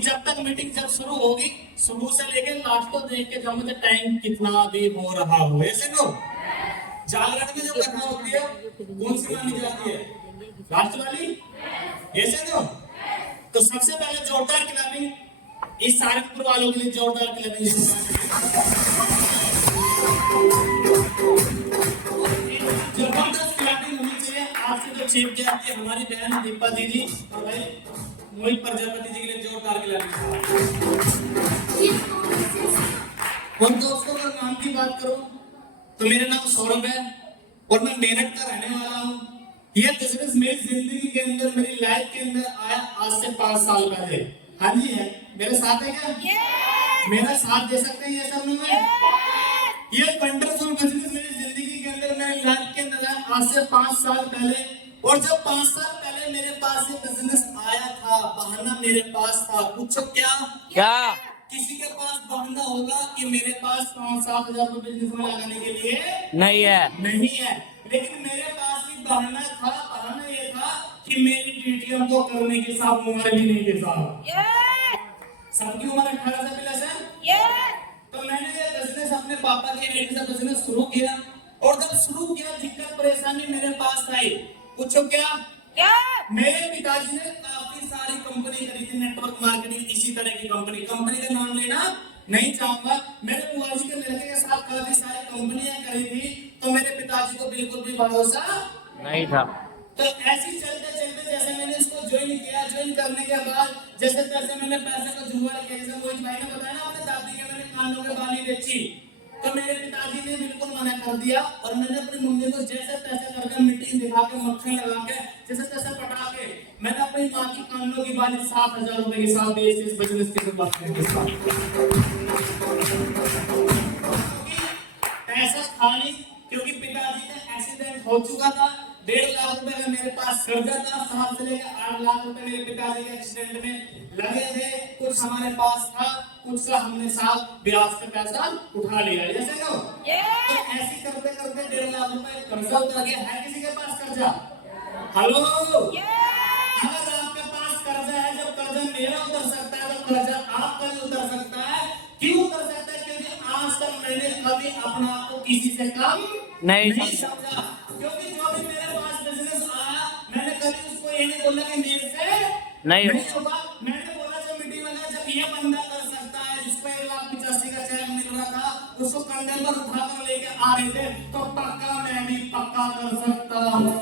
जब तक मीटिंग जब शुरू होगी, शुरू से लेकर लास्ट को देख के जब मुझे टाइम कितना भी हो रहा हो, ऐसे नो जागरण में जो कथा होती है कौन सी मानी जाती है? लास्ट वाली, ऐसे नो। तो सबसे पहले जोरदार क्लैपिंग इस सारे ग्रुप वालों के लिए, जोरदार क्लैपिंग। जबरदस्त क्लैपिंग होनी चाहिए। आपसे जो चीफ गेस्ट थी हमारी बहन दीपा दीदी और भाई मोहित प्रजापति जी के लिए जोरदार क्लैपिंग। और दोस्तों अगर नाम की बात करूं तो मेरा नाम सौरभ है और मैं मेरठ का रहने वाला हूं। यह बिजनेस मेरी जिंदगी के अंदर, मेरी लाइफ के अंदर आया आज से 5 साल पहले। हाँ जी है, मेरे साथ है क्या? मेरा साथ दे सकते हैं ये सब लोग? ये वंडरफुल बिजनेस मेरी जिंदगी के अंदर, मेरी लाइफ के अंदर आया आज से 5 साल पहले। और जब 5 साल पहले मेरे पास ये बिजनेस आया था, बहाना मेरे पास था। पूछो क्या? किसी के पास बहाना होगा कि मेरे पास 5-7 हजार रुपए बिजनेस में लगाने के लिए नहीं है। लेकिन मेरे पास भी बहाना था। बहाना ये था कि मेरी टीटीएम को करने के साथ उम्र भी नहीं के साथ सबकी उम्र 18 से प्लस है। तो मैंने ये बिजनेस अपने पापा के आइडिया से बिजनेस शुरू किया। और जब शुरू किया दिक्कत परेशानी मेरे पास आई। पूछो क्या? मेरे पिताजी ने काफी सारी कंपनी करी थी, नेटवर्क मार्केटिंग, इसी तरह की कंपनी का नाम लेना नहीं चाहूंगा। मेरे बुआ जी के लड़के के साथ काफी सारी कंपनियां करी थी, तो मेरे पिताजी को बिल्कुल भी भरोसा नहीं था। तो ऐसे चलते चलते जैसे मैंने इसको ज्वाइन किया, ज्वाइन करने के बाद जैसे तैसे मैंने पैसे को जुगाड़ किया। जैसे मोहित भाई ने बताया ना अपने दादी के मैंने कानों के बाली बेची, तो मेरे पिताजी ने बिल्कुल मना कर दिया। और मैंने अपनी मम्मी को जैसे तैसे करके मीटिंग दिखा के, मक्खन लगा के, जैसे तैसे पटा के मैंने अपनी माँ की कानों की बाली 7,000 रुपए के साथ दी इस बिजनेस की शुरुआत करने के साथ। पैसा था नहीं, क्योंकि पिताजी का एक्सीडेंट हो चुका था। 1.5 लाख रुपए का मेरे पास कर्जा था। 7 से लेकर 8 लाख रुपए मेरे पिताजी के एक्सीडेंट में लगे थे। कुछ हमारे पास था, कुछ का हमने साल ब्याज पे पैसा उठा लिया, जैसे नो। तो ऐसे करते करते 1.5 लाख रुपए कर्जा उतर गया। है किसी के पास कर्जा? हेलो, अगर आपके पास कर्जा है, जब कर्जा मेरा उतर सकता है तो कर्जा आपका भी उतर सकता है। क्यों उतर सकता है? क्योंकि आज तक मैंने कभी अपना आप को किसी से कम नहीं समझा। क्योंकि जो भी मेरे पास बिजनेस आया, मैंने कभी उसको ये नहीं बोला कि मेरे से नहीं होगा। मैंने बोला जब मीटिंग में जब ये बंदा कर सकता है, जिसको 1,85,000 का चेक मिल रहा था, उसको कंधे पर उठाकर लेके आ रहे थे, तो पक्का मैं भी पक्का कर सकता हूँ।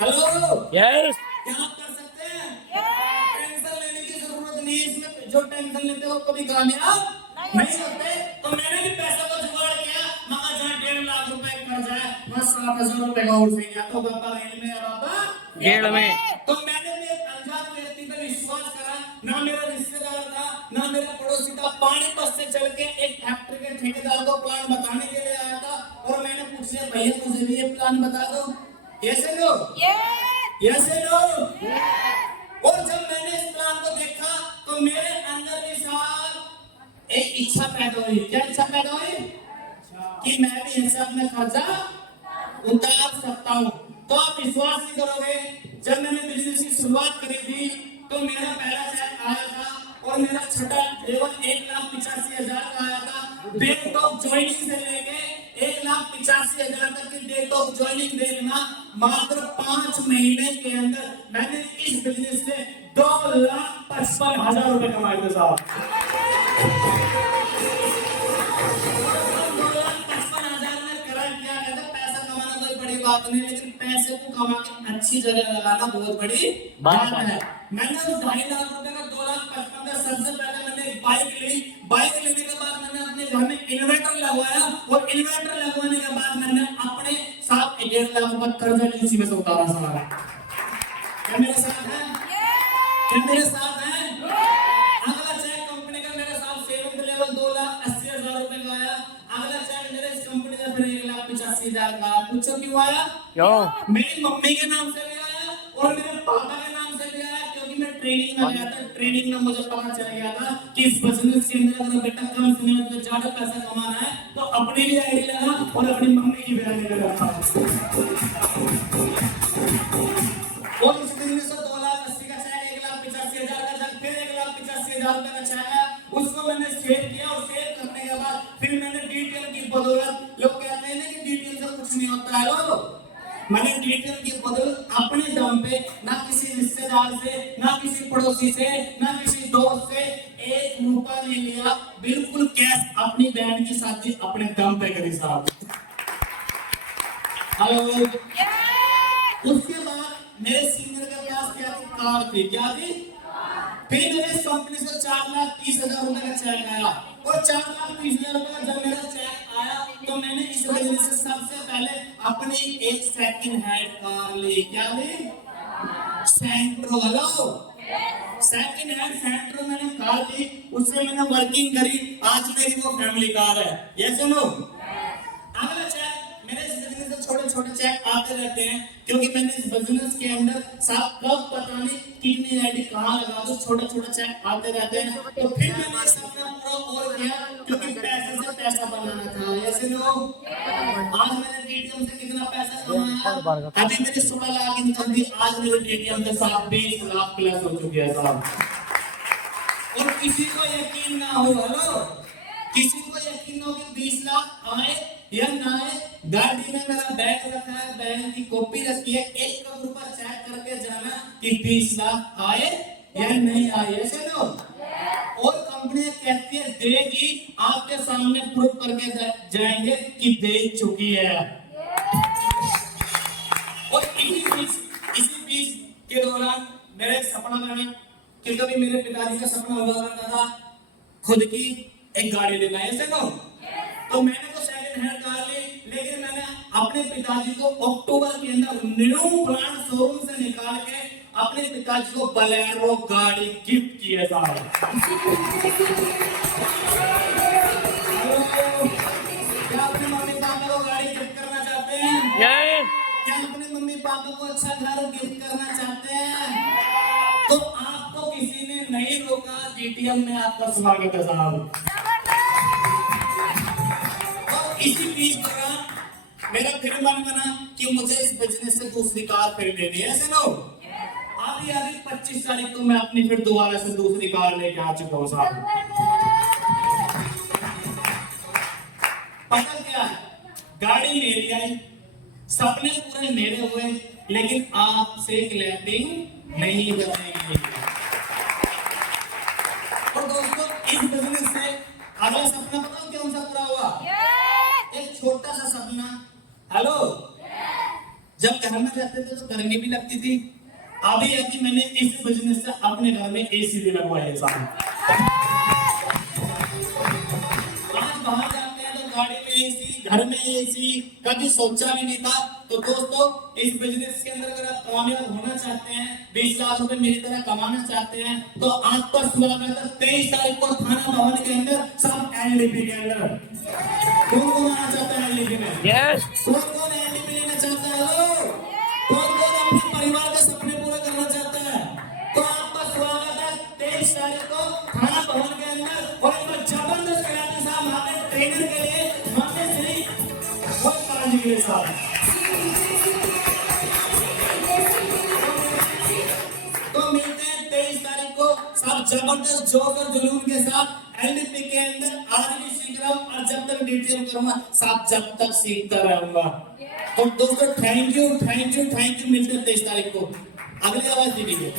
हेलो, यस, क्या आप कर सकते हैं? टेंशन लेने की जरूरत नहीं है इसमें। जो टेंशन लेते हो कभी कामयाब नहीं होते। तो मैंने भी पैसा को जुगाड़ किया। मगर जहाँ 1.5 लाख रुपए कर्जा है, वहाँ 7,000 रुपए का और सही, या तो बाबा रेल में या बाबा गेड़ में। तो मैंने भी एक अनजान व्यक्ति पे विश्वास करा। ना मेरा रिश्तेदार था, ना मेरा पड़ोसी था। पानीपत से चल के एक फैक्ट्री के ठेकेदार को प्लान बताने के लिए आया था। और मैंने पूछ लिया, भैया मुझे भी ये प्लान बता दो। ऐसे लो, ऐसे लो। और जब मैंने इस प्लान को देखा तो मेरे अंदर भी साहब एक इच्छा पैदा हुई। क्या इच्छा पैदा हुई? कि मैं भी इनसे अपना खर्चा उतार सकता हूँ। तो आप विश्वास नहीं करोगे, जब मैंने बिजनेस की शुरुआत करी थी तो मेरा पहला चेक आया था और मेरा छठा केवल 1,85,000 का आया था। डेट ऑफ ज्वाइनिंग से लेके 1,85,000 तक की डेट ऑफ ज्वाइनिंग देखना। मात्र 5 महीने के अंदर मैंने इस बिजनेस से 2,55,000 रुपए कमाए थे साहब। 2,55,000 में करा क्या कहते हैं? पैसा कमाना कोई बड़ी बात नहीं, लेकिन पैसे को कमा के अच्छी जगह लगाना बहुत बड़ी बात है। मैंने 2.5 लाख रुपए का 2,55,000 का सबसे पहले मैंने एक बाइक ली। बाइक लेने के बाद मैंने अपने घर में इन्वर्टर लगवाया। और इन्वर्टर लगवाने के बाद मैंने अपने साथ 1.5 लाख रुपए कर्जा इसी में से उतारा सारा। क्या मेरे साथ है? क्या मेरे साथ है? अगला चेक कंपनी का मेरे साथ सेविंग लेवल 2,80,000 रुपए का आया। अगला चेक मेरे इस कंपनी का फिर 1,85,000 का। पूछो क्यों आया? क्यों? मेरी मम्मी के नाम से भी आया और मेरे पापा के नाम से भी आया। क्योंकि मैं ट्रेनिंग में गया था, ट्रेनिंग में मुझे पता चल गया था कि इस बिजनेस के अंदर अगर बेटा कम समय में ज्यादा पैसा कमाना है तो अपनी भी आईडी लगा और अपनी मम्मी की भी आईडी लगा। और इस बिजनेस से 2,80,000 का चेक, 1,85,000 का चेक, फिर 1,85,000 रुपए का चेक आया। उसको मैंने सेव किया और सेव करने के बाद फिर मैंने डीटीएम की बदौलत, लोग कहते हैं ना कि डीटीएम से कुछ नहीं होता है, लोग मैंने डीटीएम की बदौलत अपने दम पे, ना किसी रिश्तेदार से, ना किसी पड़ोसी से, ना किसी दोस्त से 1 रुपया नहीं लिया, बिल्कुल कैश अपनी बहन की शादी अपने दम पे करी साहब। हेलो। उसके बाद मेरे सीनियर के पास क्या थी, कार थी, क्या थी। फिर मेरे इस कंपनी से 4,30,000 रुपए का चेक आया, और 4,30,000 रुपए जब मेरा चेक आया तो मैंने इस वजह से सबसे पहले अपनी एक सेकंड हैंड कार ली। क्या ली? सेंट्रो। हेलो। सेकंड हैंड सेंट्रो मैंने कार ली, उससे मैंने वर्किंग करी, आज मेरी वो फैमिली कार है। ये सुनो, अगला चेक मेरे इस बिजनेस से छोटे छोटे चेक आते रहते हैं, क्योंकि मैंने इस बिजनेस के अंदर साहब कब पता नहीं कितनी आईडी कहां लगा दो, छोटे छोटे चेक आते रहते हैं। तो फिर मैंने इस अपना पूरा और किया, क्योंकि पैसे से पैसा बनाना था। ऐसे लोग, आज मैंने डीटीएम से कितना पैसा कमाया, अभी मेरी 16 लाख इनकम थी, आज मेरे डीटीएम से साहब 20 लाख प्लस हो चुकी है साहब। और किसी को यकीन ना हो, हेलो, किसी को यकीन हो कि 20 लाख आए या ना आए, गाड़ी में मेरा बैग रखा है, बैग की कॉपी रखी है, 1 करोड़ रुपया चेक करके जाना कि 20 लाख आए या नहीं आए। ऐसे लोग, और कंपनी कहती है देगी, आपके सामने प्रूफ करके जाएंगे कि दे चुकी है। और इसी बीच के दौरान मेरा एक सपना बना कि कभी मेरे पिताजी का सपना हुआ करता था खुद की एक गाड़ी लेना। ऐसे को तो मैंने तो सेकंड हैंड कार ली, लेकिन मैंने अपने पिताजी को अक्टूबर के अंदर न्यू ब्रांड शोरूम से निकाल के अपने पिताजी को बलेरो गाड़ी गिफ्ट की है साहब। क्या अपने मम्मी पापा को गाड़ी गिफ्ट करना चाहते हैं? क्या अपने मम्मी पापा को अच्छा घर गिफ्ट करना चाहते हैं? तो आपको किसी ने नहीं रोका, डीटीएम में आपका स्वागत है साहब। इसी बीच दौरान मेरा फिर मन बना कि मुझे इस बिजनेस से दूसरी कार खरीदनी है। ऐसे लोग, अभी 25 तारीख को मैं अपनी फिर दोबारा से दूसरी कार लेके आ चुका हूँ साहब। पता क्या है, गाड़ी मेरी आई, सपने पूरे मेरे हुए, लेकिन आपसे क्लैपिंग नहीं बनेगी। और दोस्तों, इस बिजनेस से अगला सपना पता कौन सा पूरा हुआ? एक छोटा सा सपना। हेलो, जब घर में रहते थे तो गर्मी भी लगती थी, अभी अभी मैंने इस बिजनेस से अपने घर में एसी भी लगवाया है साहब। आज बाहर जाते हैं तो गाड़ी में एसी, घर में एसी, कभी सोचा भी नहीं था। तो दोस्तों, इस बिजनेस के अंदर अगर आप कामयाब होना चाहते हैं, 20 लाख रुपए मेरी तरह कमाना चाहते हैं, तो आपका स्वागत है 23 तारीख को थाना भवन के अंदर, सब एलडीपी के अंदर। कौन कौन आना चाहता है एलडीपी में? यस। कौन कौन एलडीपी लेना चाहता है? कौन कौन अपने परिवार के सपने पूरे करना चाहता है? तो आपका स्वागत है 23 तारीख को थाना भवन के अंदर। और एक जबरदस्त खिलाड़ी साहब हमारे ट्रेनर के लिए, हमारे श्री जी के साथ। तो मिलते हैं 23 तारीख को सब जबरदस्त जोश और जुनून के साथ एलडीपी के अंदर। आज भी सीख रहा हूँ, और जब तक डिटेल करूंगा साहब, जब तक सीखता रहूंगा। तो दोस्तों, थैंक यू। मिलते हैं 23 तारीख को। अगली आवाज दीजिए।